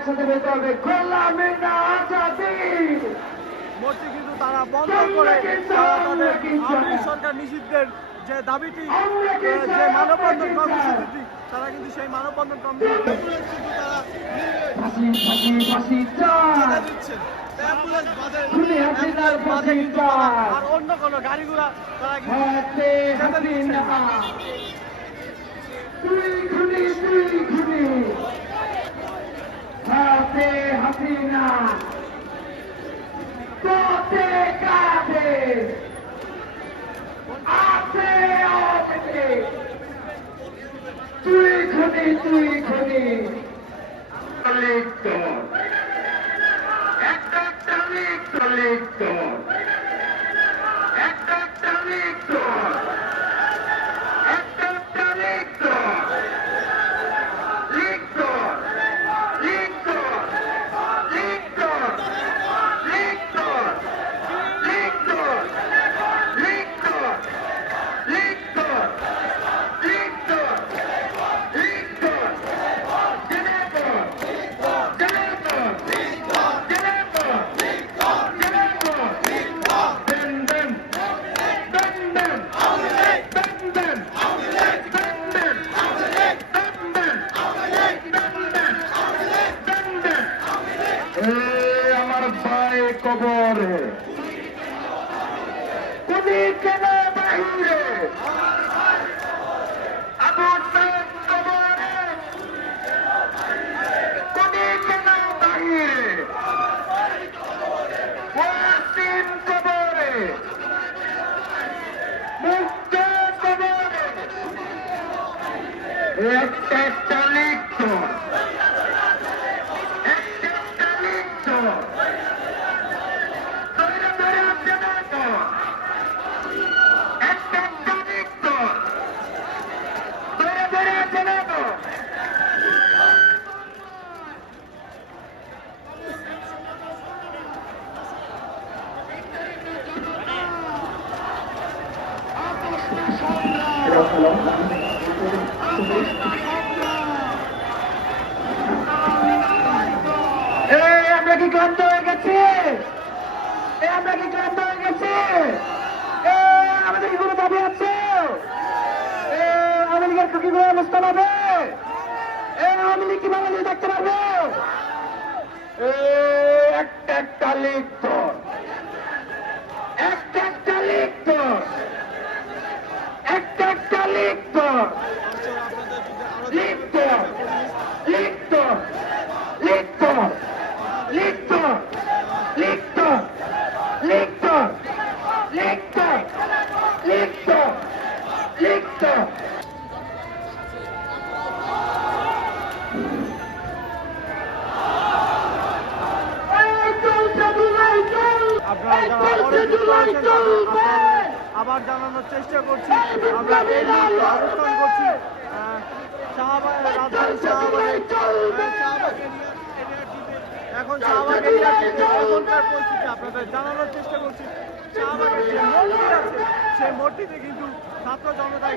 একসাথে বলতে হবে গোলামি না আজাদি। মোর্চে কিন্তু তারা বন্ধ করে। আওয়ামী সরকার নিষিদ্ধের যে দাবিটি যে মানববন্ধন কর্মসূচিটি তারা কিন্তু সেই মানববন্ধন কর্মসূচি কিন্তু তারা দিচ্ছেন। আর অন্য কোনো গাড়িগুলা তারা কিন্তু হাসিনা পথে কাদের আছে আমাকে তুই খুনি তুই খুনি। একটা একটা লিখ লিখ বাহিরে আবু সাইদ কবরে তুমি কেন বাহিরে ওয়াসিম কবরে মুক্ত কবরে একটা একটা লিখত একটা একটা লিখত ধরে ধরে জানাত একটা একটা লিখত ধরে ধরে জানাত এই আমরা কি ক্লান্ত হয়ে গেছি? ক্লান্ত হয়ে গেছি? আমাদের কি কোনো দাবি আছে? আওয়ামী লীগের কি কোনো হবে এই, আওয়ামী লীগ কি বাংলাদেশে দেখতে পারবে? একটা একটা একটা আবার জানানোর চেষ্টা করছি। আমরা এই মুহূর্তে অবস্থান করছি এখন আপনাদের জানানোর চেষ্টা করছি শাহবাগের যে সেই কিন্তু ছাত্র জনতা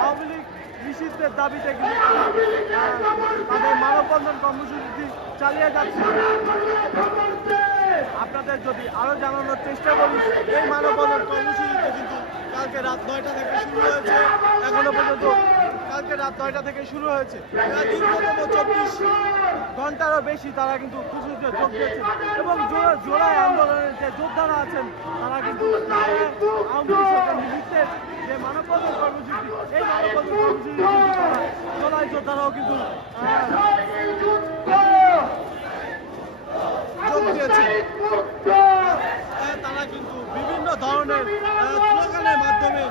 আওয়ামী লীগ নিষিদ্ধের দাবিতে কিন্তু তাদের মানববন্ধন কর্মসূচিটি চালিয়ে যাচ্ছে। আপনাদের যদি আরও জানানোর চেষ্টা করি, এই মানববন্ধন কর্মসূচিতে কিন্তু কালকে রাত নয়টা থেকে শুরু হয়েছে। এখনও পর্যন্ত কালকে রাত নয়টা থেকে শুরু হয়েছে। দীর্ঘতম চব্বিশ ঘন্টারও বেশি, তারা কিন্তু খুশিতে যোগ দিয়েছে। এবং জো- জোড়াই আন্দোলনের যে যোদ্ধারা আছেন, তারা কিন্তু আওয়ামী যে মানববন্ধন কর্মসূচি, এই মানববন্ধন তারা জোড়াই যোদ্ধারাও কিন্তু তারা কিন্তু বিভিন্ন ধরনের স্লোগানের মাধ্যমে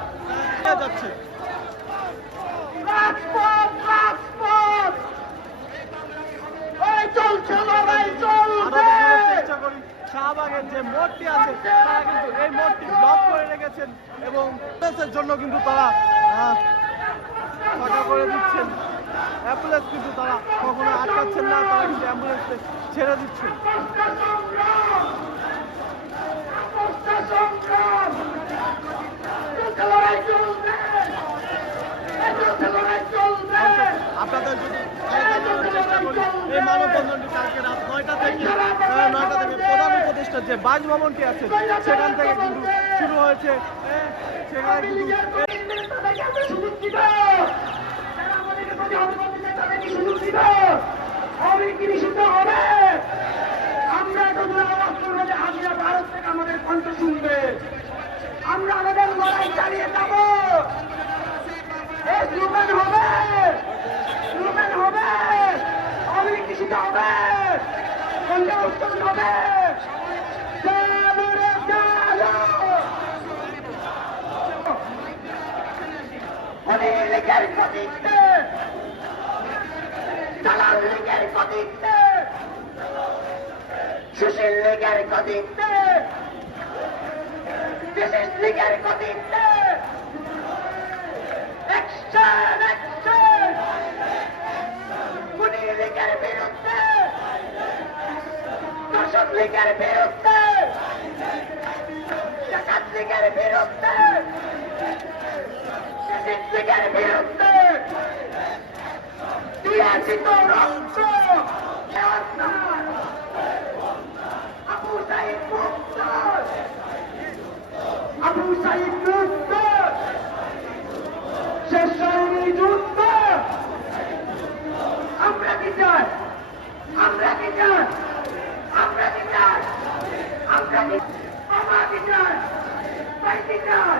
যাচ্ছে। চেষ্টা করি। শাহবাগের যে মোড়টি আছে তারা কিন্তু এই মোড়টি ব্লক করে রেখেছেন এবং জন্য কিন্তু তারা ফাঁকা করে দিচ্ছেন। অ্যাম্বুলেন্স কিন্তু তারা কখনো আটকাচ্ছেন না, তারা কিন্তু অ্যাম্বুলেন্সকে ছেড়ে এই চলবে আপনাদের চেষ্টা করি রাত নয়টা থেকে নয়টা প্রধান যে আছে, সেখান থেকে কিন্তু শুরু হয়েছে। সেখানে কিন্তু আমি কি নিষিদ্ধ হবে? লীগের প্রতিষ্ঠা দালাল লীগের প্রতিষ্ঠা সুশীল লীগের প্রতিষ্ঠা দেশের লীগের প্রতিষ্ঠা অ্যাকশন অ্যাকশন খুনি লীগের বিরুদ্ধে দর্শক লীগের বিরুদ্ধে ডাকাত লীগের বিরুদ্ধে লীগের বিরুদ্ধে দিয়েছি তো রক্ত আবু সাইদ মুক্ত আবু সাইদ মুক্ত শেষ হয়নি যুদ্ধ আমরা কি চাই আমরা কি চাই আমরা কি চাই আমরা কি আমরা কি চাই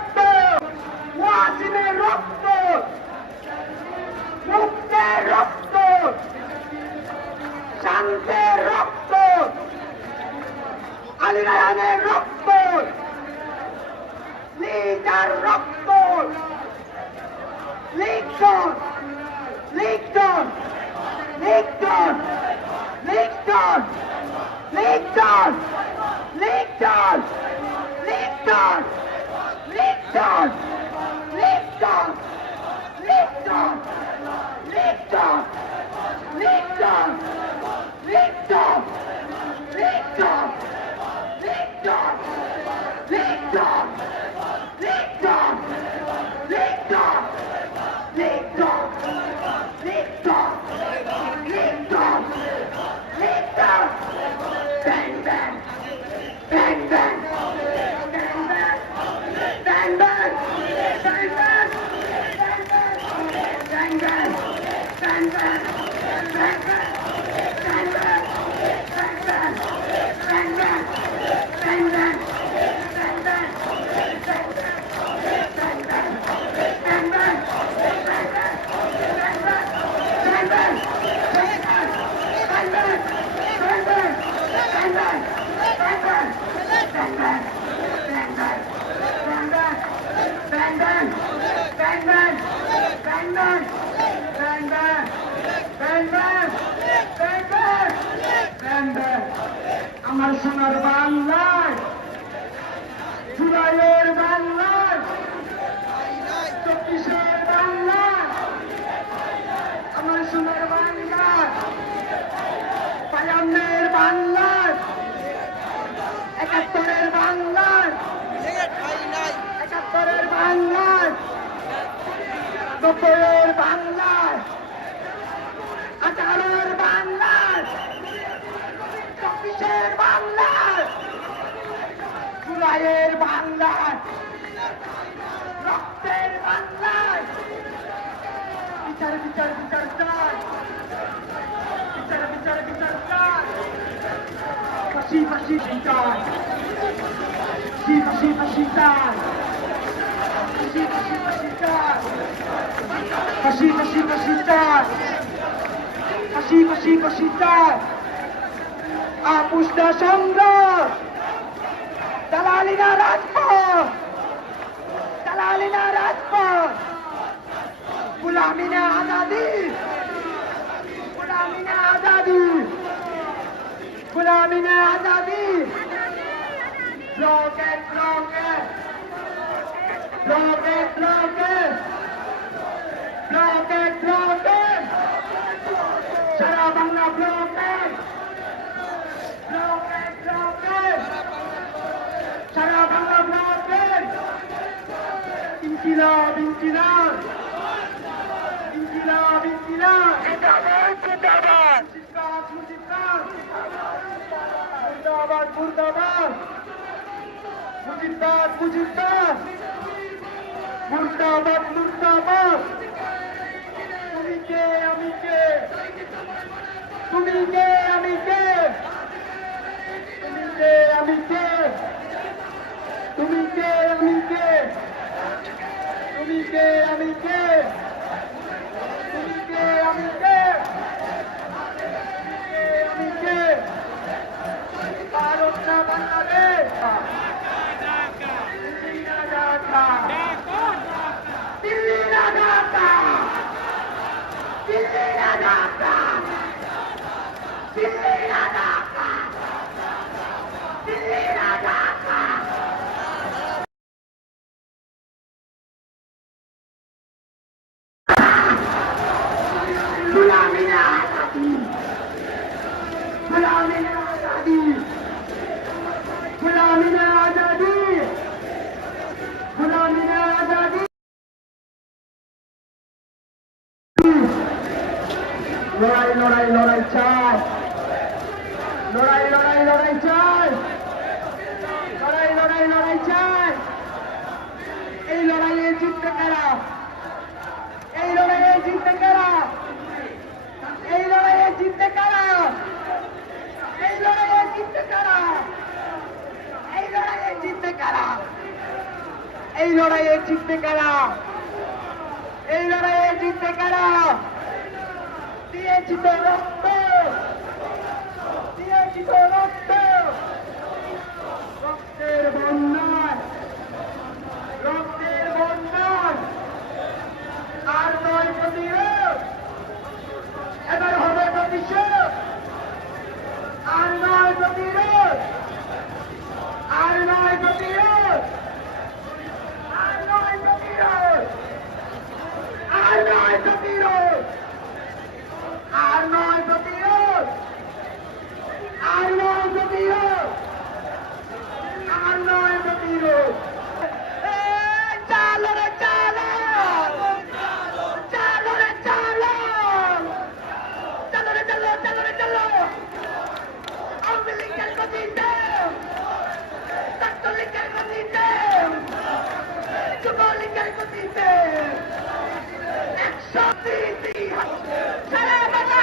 Lincoln! Lincoln! Lincoln! Lincoln! আমার সোনার বাংলায় জুলাইয়ের বাংলায় চব্বিশের বাংলায় আমার সোনার বাংলায় একাত্তরের বাংলায় একাত্তরের বাংলায় নব্বইয়ের বাংলায় আঠারোর বাংলায় চব্বিশের বাংলায় জুলাইয়ের বাংলায় রক্তের বাংলায় বিচার বিচার বিচার চাই। বিচার বিচার বিচার চাই। ফাঁসি ফাঁসি চাই। ফাঁসি ফাঁসি ফাঁসি চাই। ফাঁসি ফাঁসি ফাঁসি চাই। ফাঁসি ফাঁসি ফাঁসি চাই। আপুষ্টা সংগ্রাম দালালিনা রাজপথ দালালিনা রাজপথ গুলামিনা আজাদি গুলামিনা আজাদি গুলামিনা আজাদি ব্লকে ব্লকে ব্লকে ব্লকে ব্লকে ব্লকে সারা বাংলা ব্লকে İnkılap, inkılap. İnkılap, inkılap. Zindabat, zindabat. Zindabat, zindabat. Zindabat, zindabat. Zindabat, zindabat. Zindabat, zindabat. তুমি কে আমি কে তুমি কে আমি কে তুমি কে আমি কে তুমি কে আমি কে তুমি কে আমি কে তুমি কে আমি কে আমি কে ভারত না বাংলাদেশ। দিল্লি না ঢাকা। দিল্লি না ঢাকা। দিল্লি না ঢাকা। দিল্লি লড়াইয়ে জিততে কারা? এই লড়াইয়ে জিততে কারা? দিয়েছি তো রক্ত। দিয়েছি তো রক্ত রক্তের বন্যায় রক্তের বন্যায় আর নয় প্রতিরোধ এবার হবে প্রতিশোধ আর নয় প্রতিরোধ আর নয় প্রতিরোধ আর নয় প্রতিরোধ আর নয় প্রতিরোধ আর নয় প্রতিরোধ আর নয় প্রতিরোধ আর নয় প্রতিরোধ এই চালো